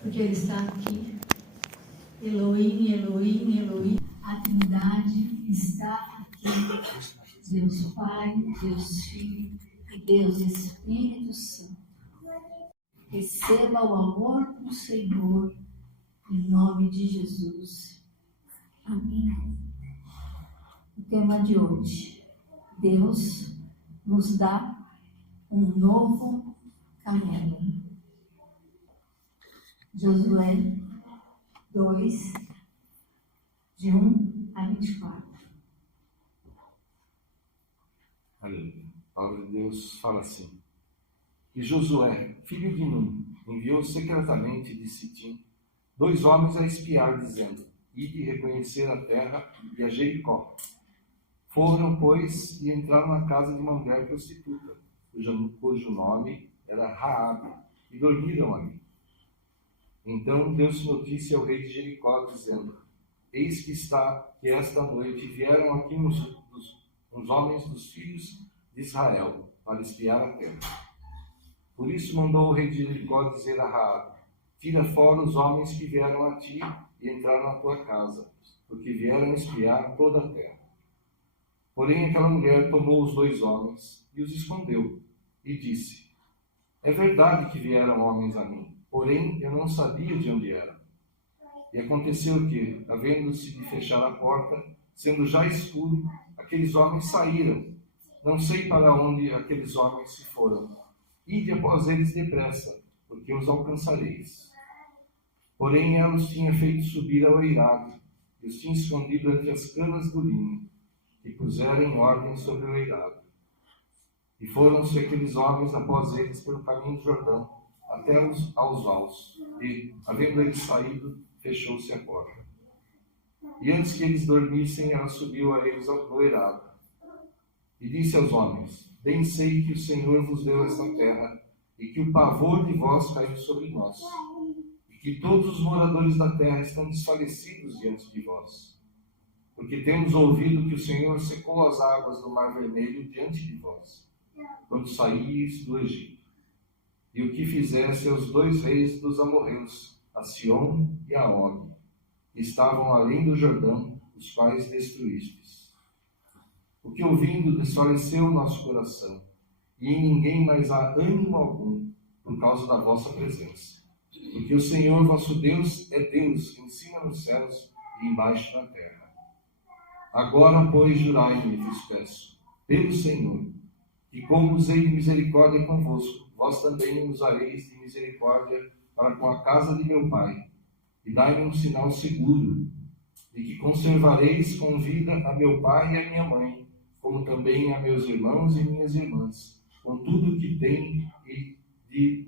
porque Ele está aqui. Elohim, Elohim, Elohim. A Trindade está aqui. Deus Pai, Deus Filho e Deus Espírito Santo. Receba o amor do Senhor, em nome de Jesus. Amém. O tema de hoje: Deus nos dá um novo caminho. Josué 2, de 1 a 24. Aleluia. A palavra de Deus fala assim: E Josué, filho de Nun, enviou secretamente de Sitim 2 homens a espiar, dizendo: Ide reconhecer a terra e a Jericó. Foram, pois, e entraram na casa de uma mulher prostituta, cujo nome era Raabe, e dormiram ali. Então deu-se notícia ao rei de Jericó, dizendo: Eis que esta noite vieram aqui uns homens dos filhos de Israel para espiar a terra. Por isso mandou o rei de Jericó dizer a Raabe: Tira fora os homens que vieram a ti e entraram na tua casa, porque vieram espiar toda a terra. Porém aquela mulher tomou os 2 homens e os escondeu, e disse: É verdade que vieram homens a mim, porém eu não sabia de onde eram. E aconteceu que, havendo-se de fechar a porta, sendo já escuro, aqueles homens saíram. Não sei para onde aqueles homens se foram. Ide após eles depressa, porque os alcançareis. Porém ela os tinha feito subir ao eirado, e os tinha escondido entre as canas do linho, e puseram em ordem sobre o eirado. E foram-se aqueles homens após eles pelo caminho do Jordão, até aos vaus, e, havendo eles saído, fechou-se a porta. E antes que eles dormissem, ela subiu a eles ao eirado, e disse aos homens: Bem sei que o Senhor vos deu esta terra, e que o pavor de vós caiu sobre nós, e que todos os moradores da terra estão desfalecidos diante de vós. Porque temos ouvido que o Senhor secou as águas do Mar Vermelho diante de vós, quando saíis do Egito, e o que fizesse aos 2 reis dos amorreus, a Sion e a Og, que estavam além do Jordão, os quais destruístes. O que ouvindo desfaleceu o nosso coração, e em ninguém mais há ânimo algum, por causa da vossa presença. Porque o Senhor vosso Deus é Deus em cima nos céus e embaixo na terra. Agora, pois, jurai-me, vos peço, pelo Senhor, que como usei de misericórdia convosco, vós também usareis de misericórdia para com a casa de meu pai, e dai-me um sinal seguro, de que conservareis com vida a meu pai e a minha mãe, como também a meus irmãos e minhas irmãs, com tudo o que tem, e de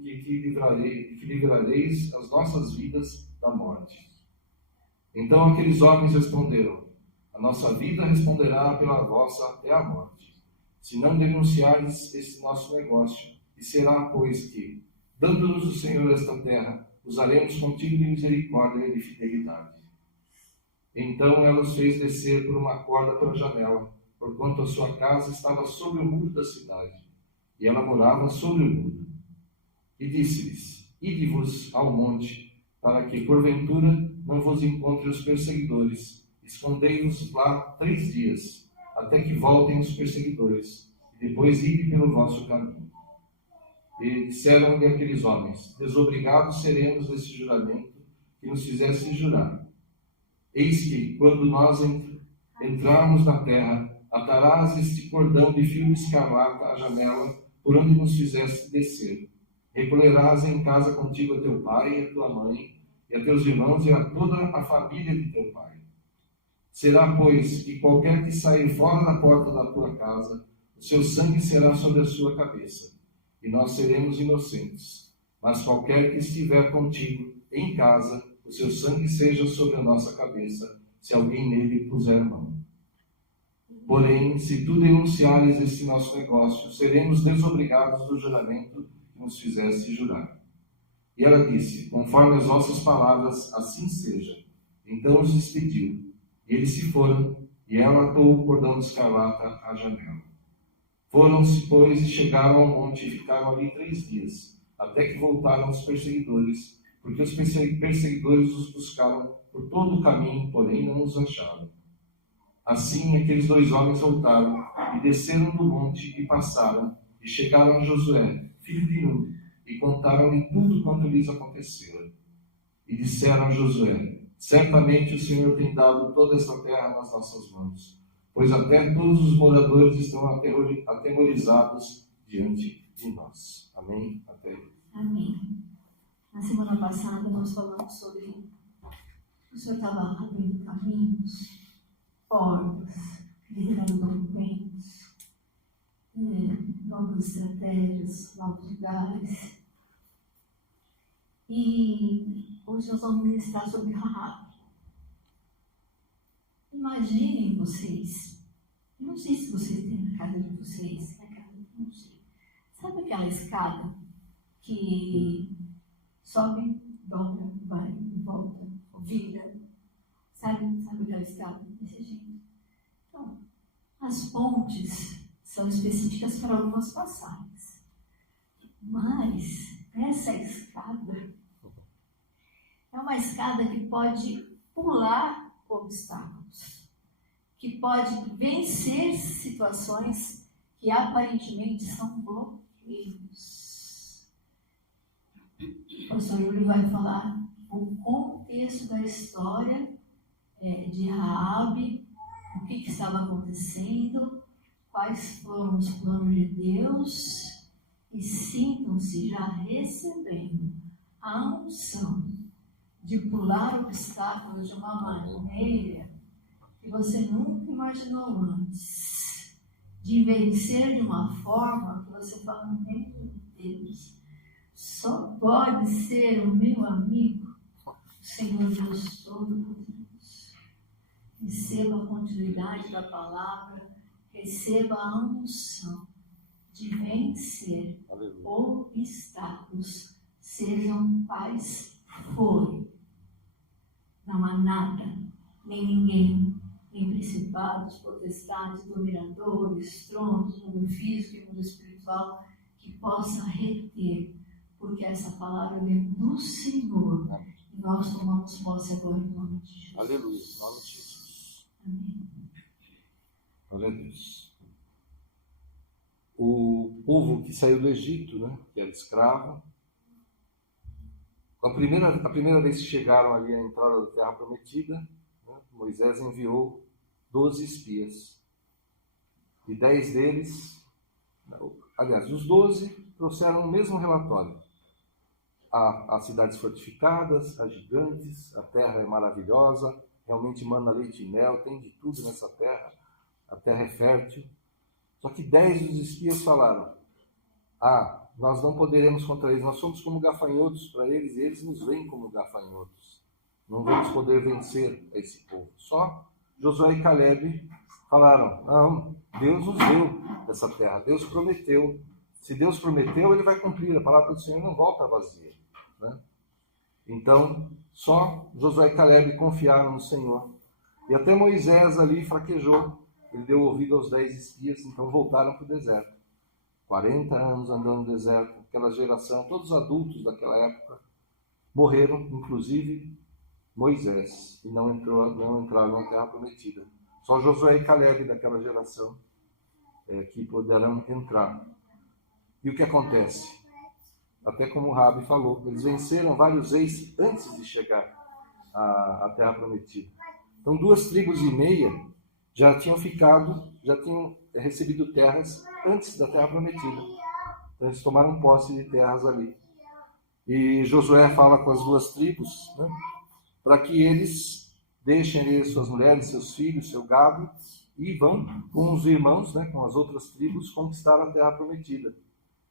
que livrareis as nossas vidas da morte. Então aqueles homens responderam: A nossa vida responderá pela vossa até a morte, se não denunciardes esse nosso negócio. E será, pois, que, dando-nos o Senhor esta terra, usaremos contigo de misericórdia e de fidelidade. Então ela os fez descer por uma corda pela janela, porquanto a sua casa estava sobre o muro da cidade, e ela morava sobre o muro. E disse-lhes: Ide-vos ao monte, para que, porventura, não vos encontrem os perseguidores. Escondei-vos lá 3 dias, até que voltem os perseguidores, e depois ide pelo vosso caminho. E disseram-lhe aqueles homens: Desobrigados seremos desse juramento que nos fizesse jurar. Eis que, quando nós entrarmos na terra, atarás este cordão de fio escarlata à janela por onde nos fizeste descer. Recolherás em casa contigo a teu pai e a tua mãe, e a teus irmãos e a toda a família de teu pai. Será, pois, que qualquer que sair fora da porta da tua casa, o seu sangue será sobre a sua cabeça, e nós seremos inocentes. Mas qualquer que estiver contigo em casa, o seu sangue seja sobre a nossa cabeça, se alguém nele puser mão. Porém, se tu denunciares este nosso negócio, seremos desobrigados do juramento que nos fizeste jurar. E ela disse: Conforme as vossas palavras, assim seja. Então os despediu. E eles se foram, e ela atou o cordão de escarlata à janela. Foram-se, pois, e chegaram ao monte e ficaram ali 3 dias, até que voltaram os perseguidores, porque os perseguidores os buscaram por todo o caminho, porém não os acharam. Assim, aqueles 2 homens voltaram e desceram do monte e passaram, e chegaram a Josué, filho de Nun, e contaram-lhe tudo quanto lhes acontecera. E disseram a Josué: certamente o Senhor tem dado toda esta terra nas nossas mãos, pois até todos os moradores estão atemorizados diante de nós. Amém? Até aí. Amém. Na semana passada nós falamos sobre o Senhor estava abrindo caminhos, portas, liberando documentos, novas estratégias, novos lugares. E hoje nós vamos ministrar sobre Raabe. Imaginem vocês, eu não sei se vocês têm na casa de vocês, não sei. Sabe aquela escada que sobe, dobra, vai, volta, vira? Sabe aquela escada? Desse jeito. Então, as pontes são específicas para algumas passagens. Mas essa escada é uma escada que pode pular obstáculos, que pode vencer situações que aparentemente são bloqueios. O pastor Júlio vai falar o contexto da história de Raabe, o que estava acontecendo, quais foram os planos de Deus, e sintam-se já recebendo a unção de pular obstáculos de uma maneira que você nunca imaginou antes, de vencer de uma forma que você fala: meu Deus, só pode ser o meu amigo, o Senhor Deus Todo-Poderoso. Receba a continuidade da palavra, receba a unção de vencer obstáculos, sejam quais forem. Não há nada, nem ninguém, nem principados, potestades, dominadores, tronos, mundo físico e mundo espiritual, que possa reter, porque essa palavra vem do Senhor. E nós tomamos posse agora em nome de Jesus. Aleluia, em nome de Jesus. Amém. Glória a Deus. O povo que saiu do Egito, que era escravo, a primeira vez que chegaram ali à entrada da Terra Prometida, Moisés enviou 12 espias. E 10 deles, aliás, os 12 trouxeram o mesmo relatório. Há cidades fortificadas, há gigantes, a terra é maravilhosa, realmente mana leite e mel, tem de tudo nessa terra, a terra é fértil. Só que 10 dos espias falaram: nós não poderemos contra eles, nós somos como gafanhotos para eles, e eles nos veem como gafanhotos. Não vamos poder vencer esse povo. Só Josué e Caleb falaram: não, Deus nos deu essa terra, Deus prometeu. Se Deus prometeu, Ele vai cumprir. A palavra do Senhor não volta vazia. Então, só Josué e Caleb confiaram no Senhor. E até Moisés ali fraquejou. Ele deu ouvido aos 10 espias, então voltaram para o deserto. 40 anos andando no deserto, aquela geração, todos os adultos daquela época morreram, inclusive Moisés, e não entraram na Terra Prometida. Só Josué e Caleb daquela geração que puderam entrar. E o que acontece? Até como o Raabe falou, eles venceram vários reis antes de chegar à Terra Prometida. Então 2,5 tribos já tinham recebido terras antes da Terra Prometida. Então eles tomaram posse de terras ali. E Josué fala com as 2 tribos, para que eles deixem ali suas mulheres, seus filhos, seu gado, e vão com os irmãos, com as outras tribos, conquistar a Terra Prometida.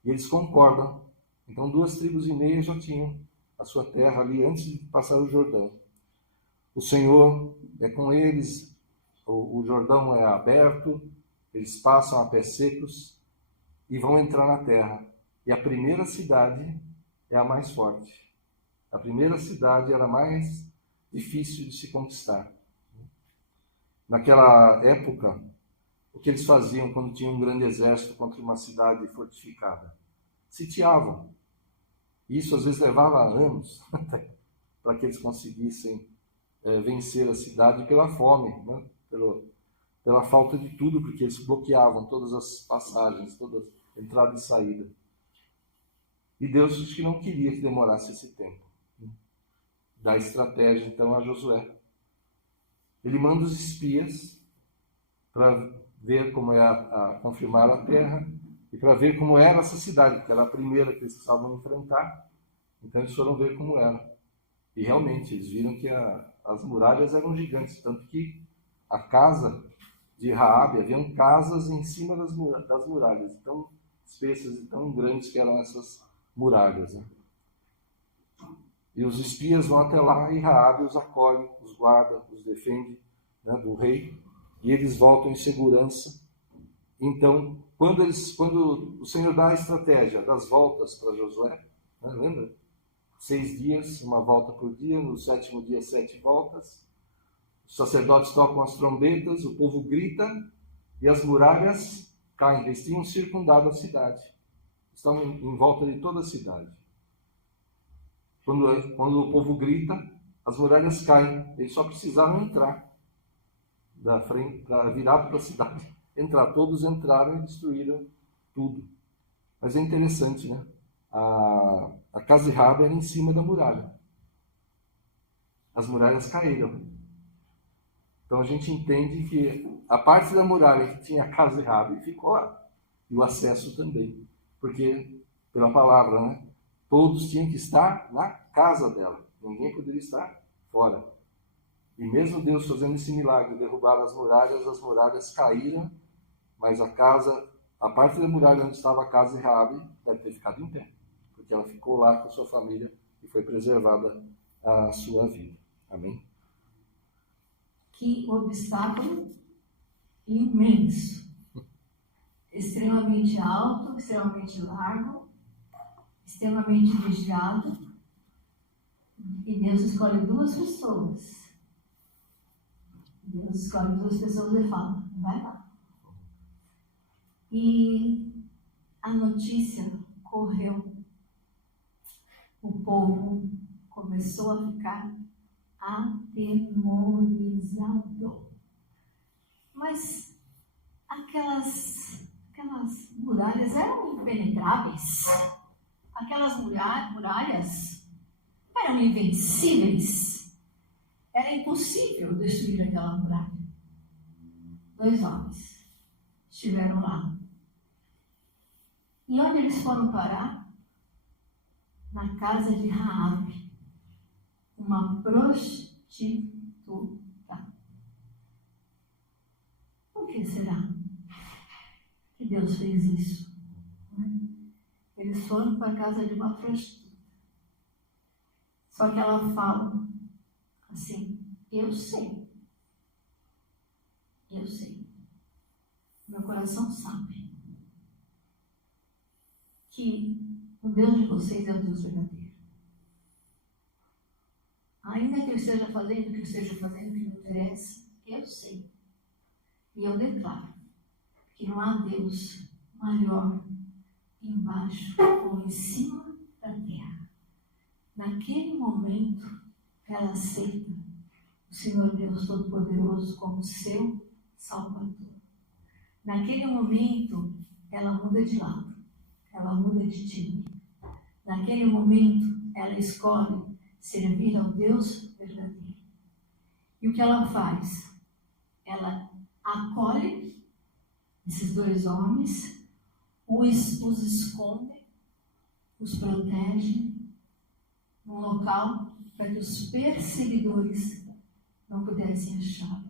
E eles concordam. Então 2,5 tribos já tinham a sua terra ali antes de passar o Jordão. O Senhor é com eles, o Jordão é aberto, eles passam a pés secos e vão entrar na terra. E a primeira cidade é a mais forte. A primeira cidade era a mais difícil de se conquistar. Naquela época, o que eles faziam quando tinham um grande exército contra uma cidade fortificada? Sitiavam. Isso às vezes levava anos para que eles conseguissem vencer a cidade pela fome, né? Pela falta de tudo, porque eles bloqueavam todas as passagens, toda entrada e saída. E Deus acho que não queria que demorasse esse tempo. Dá estratégia então a Josué. Ele manda os espias para ver como é confirmar a terra e para ver como era essa cidade, que era a primeira que eles precisavam enfrentar. Então eles foram ver como era. E realmente eles viram que as muralhas eram gigantes, tanto que a casa de Raabe, haviam casas em cima das muralhas, tão espessas e tão grandes que eram essas muralhas, né? E os espias vão até lá e Raabe os acolhe, os guarda, os defende, né, do rei, e eles voltam em segurança. Então, quando o Senhor dá a estratégia das voltas para Josué, né, lembra? 6 dias, uma volta por dia, no 7º dia 7 voltas, os sacerdotes tocam as trombetas, o povo grita e as muralhas caem. Eles tinham circundado a cidade, estão em volta de toda a cidade. Quando o povo grita, as muralhas caem. Eles só precisavam entrar da frente, virado para a cidade. Todos entraram e destruíram tudo. Mas é interessante, né? A casa de Raabe era em cima da muralha. As muralhas caíram. Então a gente entende que a parte da muralha que tinha a casa de Raabe ficou lá. E o acesso também. Porque, pela palavra, né? Todos tinham que estar na casa dela. Ninguém poderia estar fora. E mesmo Deus fazendo esse milagre, derrubar as muralhas caíram, mas a parte da muralha onde estava a casa de Raabe deve ter ficado em pé, porque ela ficou lá com a sua família e foi preservada a sua vida. Amém? Que obstáculo imenso. Extremamente alto, extremamente largo, extremamente vigiado, e Deus escolhe 2 pessoas. Deus escolhe 2 pessoas e fala, vai lá. E a notícia correu. O povo começou a ficar atemorizado. Mas aquelas muralhas eram impenetráveis. Aquelas muralhas eram invencíveis. Era impossível destruir aquela muralha. 2 homens estiveram lá. E onde eles foram parar? Na casa de Raabe, uma prostituta. Por que será que Deus fez isso? Eles foram para a casa de uma prostituta. Só que ela fala assim, eu sei. Meu coração sabe que o Deus de vocês é o Deus verdadeiro. Ainda que eu esteja fazendo o que me interessa, eu sei. E eu declaro que não há Deus maior embaixo ou em cima da terra. Naquele momento, ela aceita o Senhor Deus Todo-Poderoso como seu Salvador. Naquele momento, ela muda de lado, ela muda de time. Naquele momento, ela escolhe servir ao Deus verdadeiro. E o que ela faz? Ela acolhe esses 2 homens, os esconde, os protege num local para que os perseguidores não pudessem achar.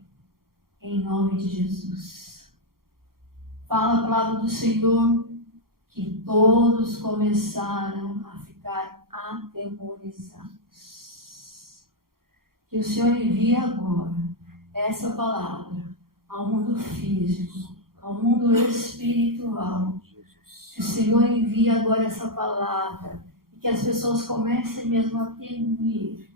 Em nome de Jesus. Fala a palavra do Senhor que todos começaram a ficar atemorizados. Que o Senhor envie agora essa palavra ao mundo físico, ao mundo espiritual. Que o Senhor envie agora essa palavra e que as pessoas comecem mesmo a temer,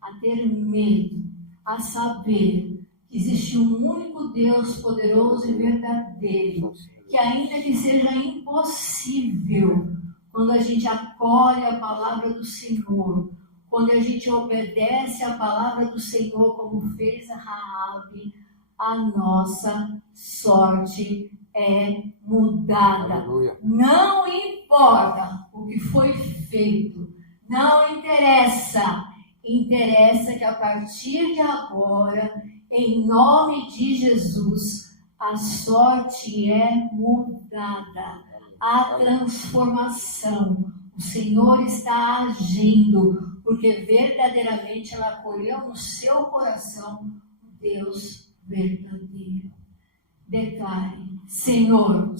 a ter medo, a saber que existe um único Deus poderoso e verdadeiro, que ainda que seja impossível quando a gente acolhe a palavra do Senhor, quando a gente obedece a palavra do Senhor, como fez a Raabe, a nossa sorte é mudada. Aleluia. Não importa o que foi feito, não interessa. Interessa que a partir de agora, em nome de Jesus, a sorte é mudada. A transformação. O Senhor está agindo, porque verdadeiramente ela acolheu no seu coração o Deus verdadeiro. Declare, Senhor,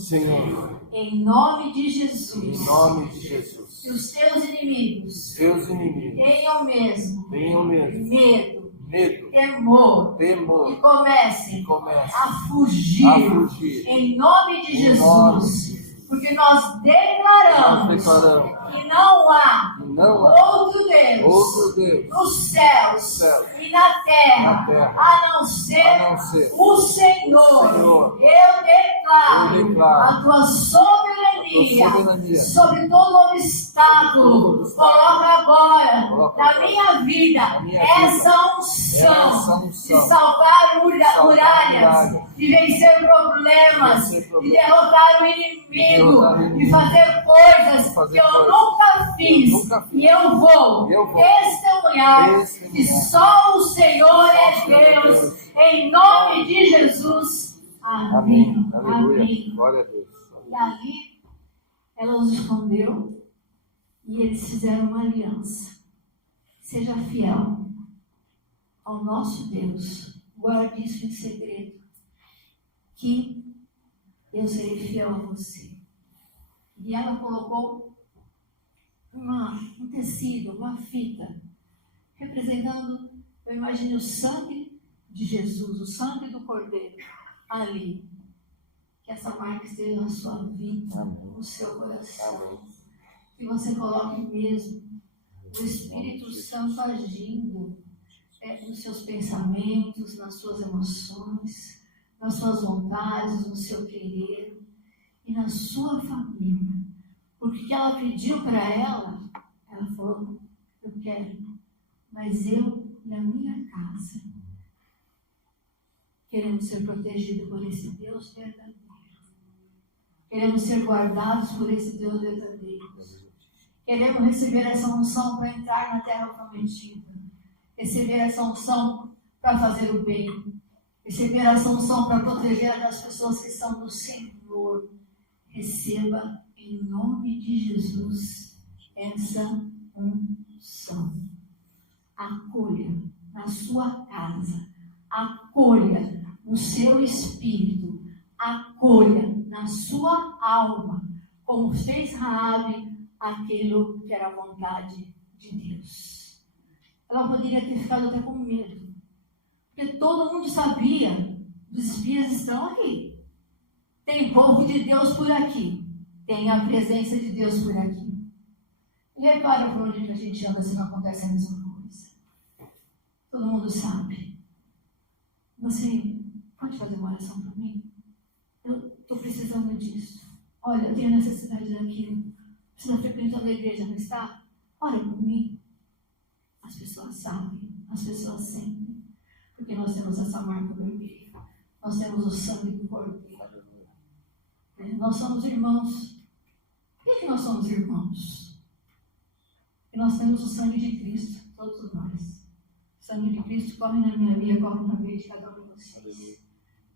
em nome de Jesus, que os teus inimigos tenham mesmo medo, temor, e comecem a fugir em nome de Jesus, porque nós declaramos que não há outro Deus nos céus e na terra, a não ser o Senhor. Eu declaro a tua soberania sobre todo obstáculo. Coloca agora na minha vida essa unção de salvar muralhas, de vencer problemas, de derrotar o inimigo, de fazer coisas que eu nunca fiz. E eu vou testemunhar que só o Senhor é Deus, em nome de Jesus. Amém. Amém. Glória a Deus. E ali ela os escondeu e eles fizeram uma aliança. Seja fiel ao nosso Deus. Guarde isso em segredo, que eu serei fiel a você. E ela colocou um tecido, uma fita, representando, eu imagino, o sangue de Jesus, o sangue do Cordeiro, ali. Que essa marca esteja na sua vida, no seu coração. Que você coloque mesmo o Espírito Santo agindo nos seus pensamentos, nas suas emoções, nas suas vontades, no seu querer e na sua família. Porque o que ela pediu para ela falou, eu quero, mas eu e a minha casa queremos ser protegidos por esse Deus verdadeiro. Queremos ser guardados por esse Deus verdadeiro. Queremos receber essa unção para entrar na terra prometida. Receber essa unção para fazer o bem. Receber essa unção para proteger aquelas pessoas que são do Senhor. Receba em nome de Jesus essa unção. Acolha na sua casa. Acolha no seu espírito. Acolha na sua alma, como fez Raabe, aquilo que era a vontade de Deus. Ela poderia ter ficado até com medo, porque todo mundo sabia, os espias estão aqui. Tem povo de Deus por aqui, tem a presença de Deus por aqui. E repara por onde a gente anda se não acontece a mesma coisa. Todo mundo sabe. Você pode fazer uma oração para mim? Eu estou precisando disso. Olha, eu tenho necessidade daquilo. Você está frequentando a igreja, não está? Ora por mim. As pessoas sabem, as pessoas sentem. Porque nós temos essa marca vermelha. Nós temos o sangue do Cordeiro. Nós somos irmãos. Por que nós somos irmãos? Porque nós temos o sangue de Cristo, todos nós. O sangue de Cristo corre na minha vida, corre na vida de cada um de vocês.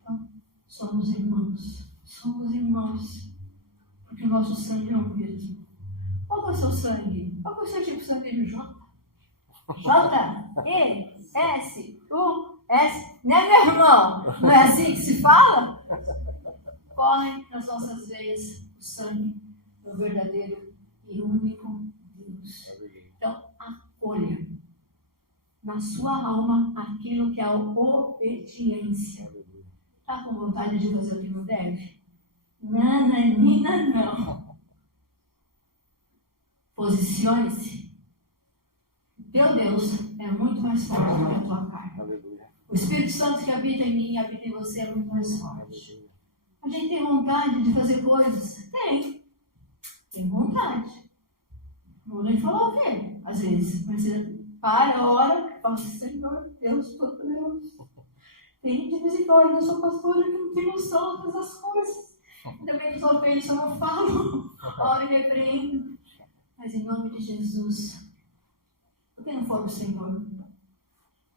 Então, somos irmãos. Somos irmãos. Porque o nosso sangue é o mesmo. Qual é o seu sangue? Qual é o seu tipo de sangue de J? J, E, S, U, S. Né, meu irmão? Não é assim que se fala? Corre nas nossas veias o sangue do verdadeiro e único Deus. Então, acolha na sua alma aquilo que é a obediência. Está com vontade de fazer o que não deve? Nananina, não. Posicione-se. Teu Deus é muito mais forte do que a tua carne. O Espírito Santo que habita em mim e habita em você é muito mais forte. A gente tem vontade de fazer coisas? Tem vontade. Não vou nem falar o quê, às vezes. Mas você para, ora, fala assim, Senhor, Deus Todo-Poderoso. Tem de misericórdia, eu sou pastora que não tem noção de todas as coisas. Também dos ovelhas eu não falo, oro e repreendo. Mas em nome de Jesus, por que não for o Senhor?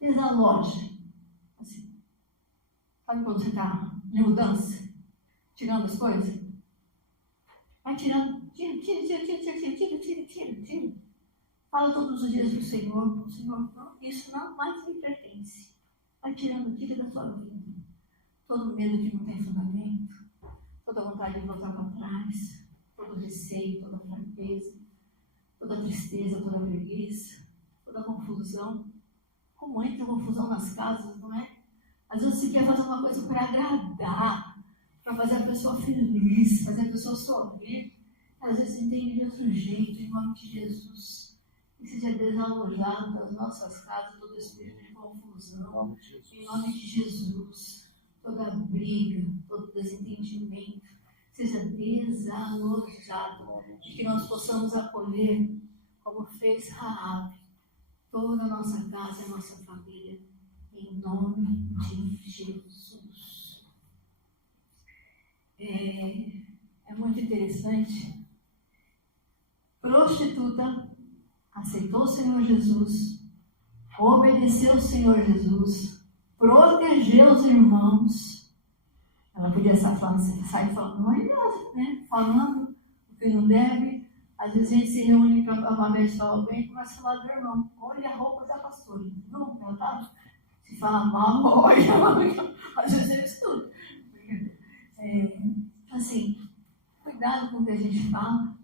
Desaloje. Assim, sabe quando você está em mudança? Tirando as coisas? Vai tirando, tira. Fala todos os dias para o Senhor, não, isso não mais me pertence. Vai tirando, tira da sua vida. Todo medo que não tem fundamento, toda vontade de voltar para trás, todo receio, toda fraqueza, toda tristeza, toda preguiça, toda confusão. Como entra confusão nas casas, não é? Às vezes você quer fazer uma coisa para agradar, para fazer a pessoa feliz, fazer a pessoa sorrir. Às vezes entende de outro jeito, em nome de Jesus. Que seja desalojado das nossas casas todo espírito de confusão. Em nome de Jesus. Toda briga, todo desentendimento, seja desalojado. E que nós possamos acolher, como fez Raabe, toda a nossa casa e a nossa família. Em nome de Jesus. É muito interessante. Prostituta aceitou o Senhor Jesus, obedeceu o Senhor Jesus, protegeu os irmãos. Ela podia sair falando, não é nada, né? Falando o que não deve. Às vezes a gente se reúne para uma vez falar bem e começa a falar do irmão. Olha a roupa da pastora. Não, ela tá. Se fala mal, olha. Às vezes eles tudo. Assim, cuidado com o que a gente fala.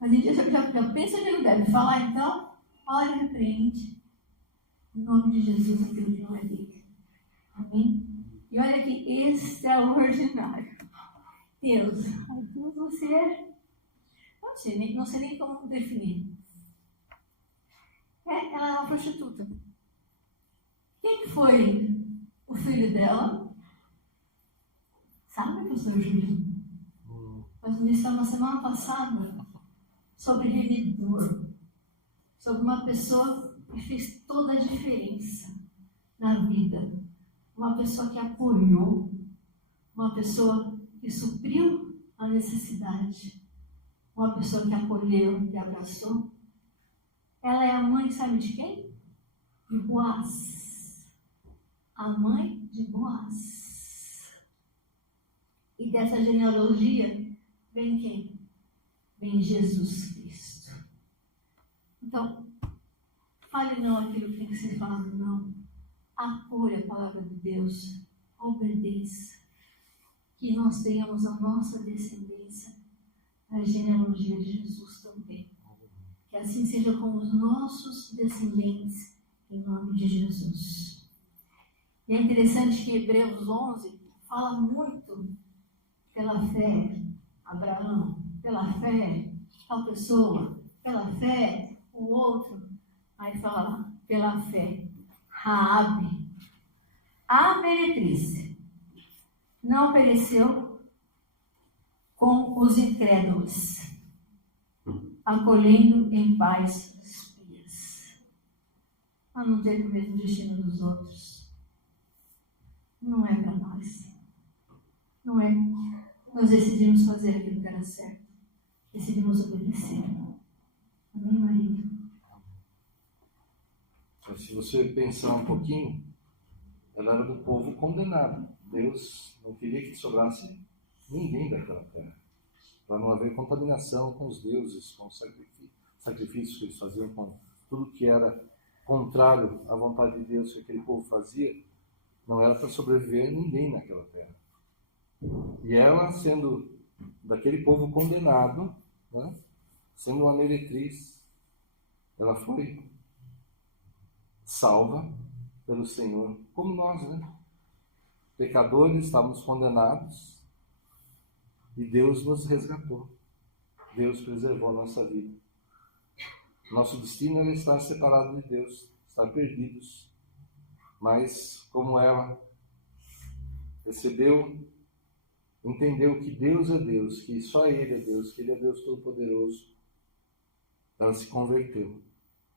Mas a gente já pensa que não deve falar, então, olha e repreende. Em nome de Jesus, aquilo que não é dele. Amém? E olha que extraordinário. Deus, você é. Não sei nem como definir. Ela é uma prostituta. Quem foi o filho dela? Sabe, pastor Júlio? Nós ministramos na semana passada sobre remidor, sobre uma pessoa que fez toda a diferença na vida, uma pessoa que apoiou, uma pessoa que supriu a necessidade, uma pessoa que acolheu e abraçou. Ela é a mãe, sabe de quem? De Boaz. A mãe de Boaz. E dessa genealogia vem quem? Vem Jesus Cristo. Então, fale não aquilo que tem que ser falado, não. Acolha a palavra de Deus. Obedeça. Que nós tenhamos a nossa descendência na genealogia de Jesus também. Que assim seja com os nossos descendentes, em nome de Jesus. E é interessante que Hebreus 11 fala muito pela fé, Abraão, pela fé, tal pessoa, pela fé, o outro. Aí fala, pela fé, Raabe, a meretriz, não pereceu com os incrédulos, acolhendo em paz os espias. Ela não teve o mesmo destino dos outros. Não é para nós. Não é. Nós decidimos fazer aquilo que era certo. Decidimos obedecer. Amém, marido? Se você pensar um pouquinho, ela era do povo condenado. Deus não queria que sobrasse ninguém daquela terra, para não haver contaminação com os deuses, com os sacrifícios que eles faziam, com tudo que era contrário à vontade de Deus que aquele povo fazia. Não era para sobreviver ninguém naquela terra. E ela, sendo daquele povo condenado, né, sendo uma meretriz, ela foi salva pelo Senhor, como nós, né? Pecadores, estávamos condenados e Deus nos resgatou. Deus preservou a nossa vida. Nosso destino era estar separado de Deus, estar perdidos. Mas como ela recebeu, entendeu que Deus é Deus, que só Ele é Deus, que Ele é Deus Todo-Poderoso, ela se converteu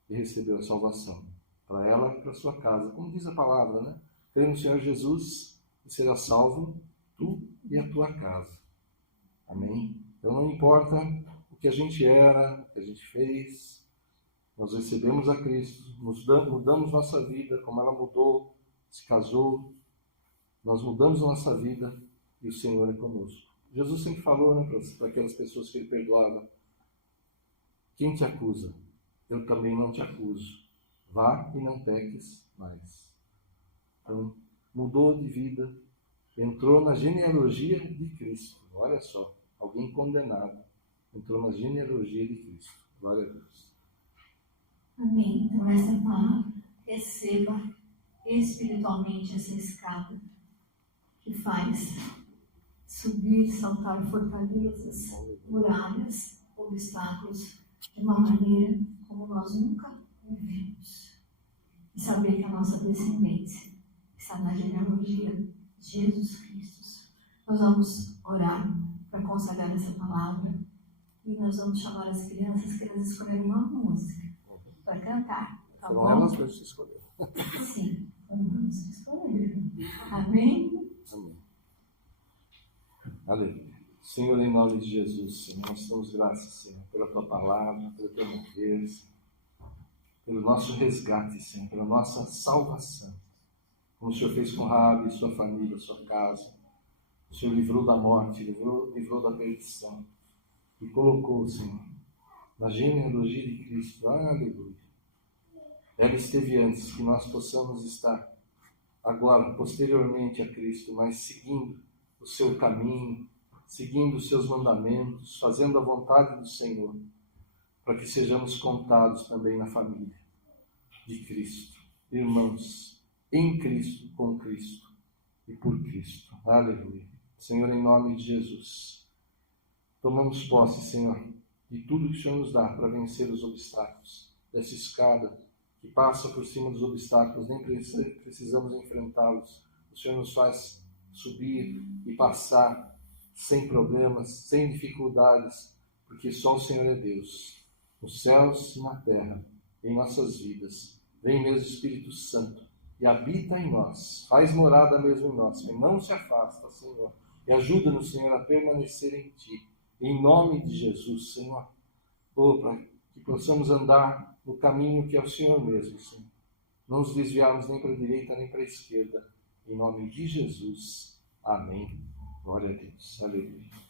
e recebeu a salvação. Para ela e para sua casa. Como diz a palavra, né? Crê no Senhor Jesus e será salvo tu e a tua casa. Amém? Então não importa o que a gente era, o que a gente fez, nós recebemos a Cristo, mudamos nossa vida, como ela mudou, se casou, nós mudamos nossa vida e o Senhor é conosco. Jesus sempre falou, né, para aquelas pessoas que ele perdoava: quem te acusa? Eu também não te acuso. Vá e não peques mais. Então, mudou de vida, entrou na genealogia de Cristo. Olha só, alguém condenado entrou na genealogia de Cristo. Glória a Deus. Amém. Então, essa palavra, receba espiritualmente essa escada que faz subir, saltar fortalezas, muralhas, obstáculos, de uma maneira como nós nunca vivemos. E saber que a nossa descendência está na genealogia de Jesus Cristo. Nós vamos orar para consagrar essa palavra e nós vamos chamar as crianças, que elas escolheram uma música para cantar. Tá Foram bom? elas mesmas que escolheram. Sim, vamos escolher. Amém? Amém. Aleluia. Senhor, em nome de Jesus, Senhor, nós damos graças, Senhor, pela Tua palavra, pelo Teu mover, pelo nosso resgate, Senhor, pela nossa salvação. Como o Senhor fez com Rabi, sua família, sua casa. O Senhor livrou da morte, livrou da perdição. E colocou, Senhor, na genealogia de Cristo. Aleluia. Ela esteve antes, que nós possamos estar agora, posteriormente a Cristo, mas seguindo o seu caminho, seguindo os seus mandamentos, fazendo a vontade do Senhor, para que sejamos contados também na família de Cristo. Irmãos, em Cristo, com Cristo e por Cristo. Aleluia. Senhor, em nome de Jesus, tomamos posse, Senhor, de tudo que o Senhor nos dá para vencer os obstáculos dessa escada que passa por cima dos obstáculos, nem precisamos enfrentá-los. O Senhor nos faz subir e passar sem problemas, sem dificuldades, porque só o Senhor é Deus, nos céus e na terra, em nossas vidas. Vem mesmo Espírito Santo e habita em nós, faz morada mesmo em nós, que não se afasta, Senhor, e ajuda-nos, Senhor, a permanecer em Ti, em nome de Jesus, Senhor. Para que possamos andar no caminho que é o Senhor mesmo, Senhor. Não nos desviarmos nem para a direita nem para a esquerda, em nome de Jesus. Amém. Glória a Deus. Aleluia.